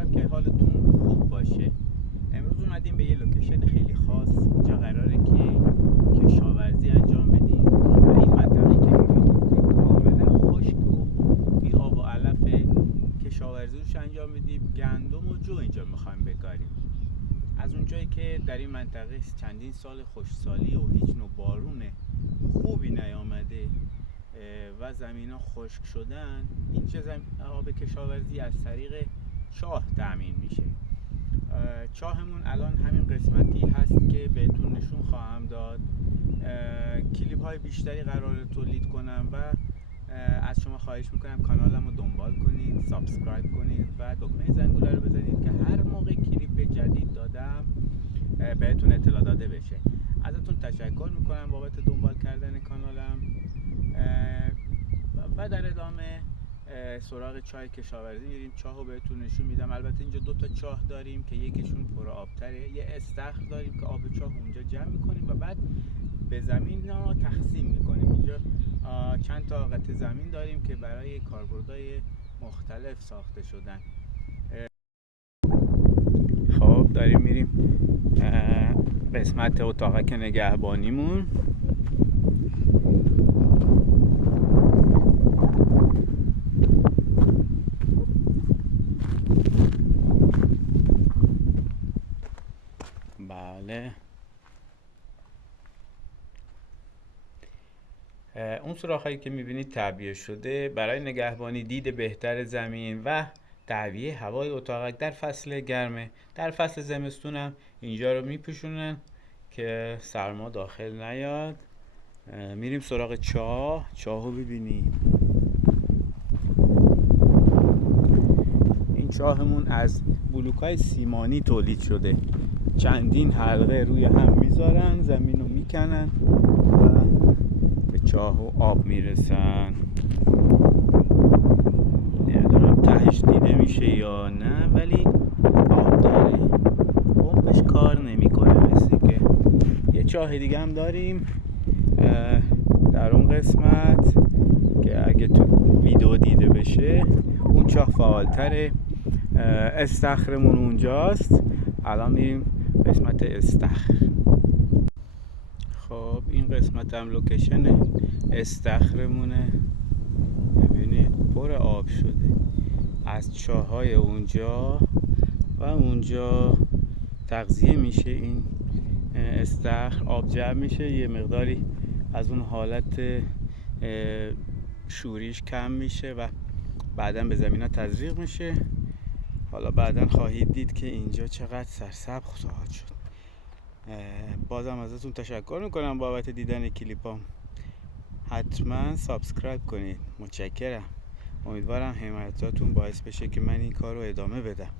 امیدوارم که حالتون خوب باشه. امروز اومدیم به یه لوکیشن خیلی خاص. اینجا قراره که کشاورزی انجام بدیم و این منطقه که می‌بینید کاملا خشک و بی آب و علف. کشاورزی روش انجام بدیم، گندم و جو اینجا می‌خوایم بکاریم. از اونجایی که در این منطقه چندین سال خشکسالی و هیچ نوع بارون خوبی نیامده و زمین ها خشک شدن، اینجا آب کشاورزی از طریق چاه تأمین میشه. چاهمون الان همین قسمتی هست که بهتون نشون خواهم داد. کلیپ های بیشتری قراره تولید کنم و از شما خواهش میکنم کانالم رو دنبال کنید، سابسکرایب کنید و دکمه زنگوله رو بزنید که هر موقع کلیپ جدید دادم بهتون اطلاع داده بشه. ازتون تشکر میکنم بابت دنبال کردن کانالم و در ادامه سراغ چاه کشاورزی میریم. چاه رو بهتون نشون میدم. البته اینجا 2 تا چاه داریم که یکیشون پر آبتره، یه استخر داریم که آب چاه اونجا جمع میکنیم و بعد به زمین ها تقسیم میکنیم. اینجا چند تا قطعه زمین داریم که برای کاربردهای مختلف ساخته شدن. خب داریم میریم قسمت اتاقک نگهبانیمون. بله، اون سوراخ‌هایی که می‌بینید تعبیه شده برای نگهبانی دید بهتر زمین و تهویه هوای اتاقک در فصل گرمه. در فصل زمستون هم اینجا رو میپوشونن که سرما داخل نیاد. میریم سراغ چاهو ببینیم. این چاهمون از بلوک‌های سیمانی تولید شده. چندین حلقه روی هم میذارن، زمین رو میکنن و به چاه و آب میرسن. نمیدونم تهش دیده میشه یا نه، ولی آب داره. پمپش کار نمیکنه. مثل که یه چاه دیگه هم داریم در اون قسمت که اگه تو ویدیو دیده بشه اون چاه فعالتره. استخرمون اونجاست. الان میریم قسمت استخر. خب این قسمت هم لوکیشن استخرمونه. ببینید پر آب شده از چاهای اونجا و اونجا تغذیه میشه. این استخر آب جمع میشه، یه مقداری از اون حالت شوریش کم میشه و بعداً به زمین ها تزریق میشه. حالا بعداً خواهید دید که اینجا چقدر سرسبز خواهد شد. بازم ازتون تشکر میکنم بابت دیدن کلیپام. حتما سابسکرایب کنید. متشکرم. امیدوارم حمایتاتون باعث بشه که من این کار رو ادامه بدم.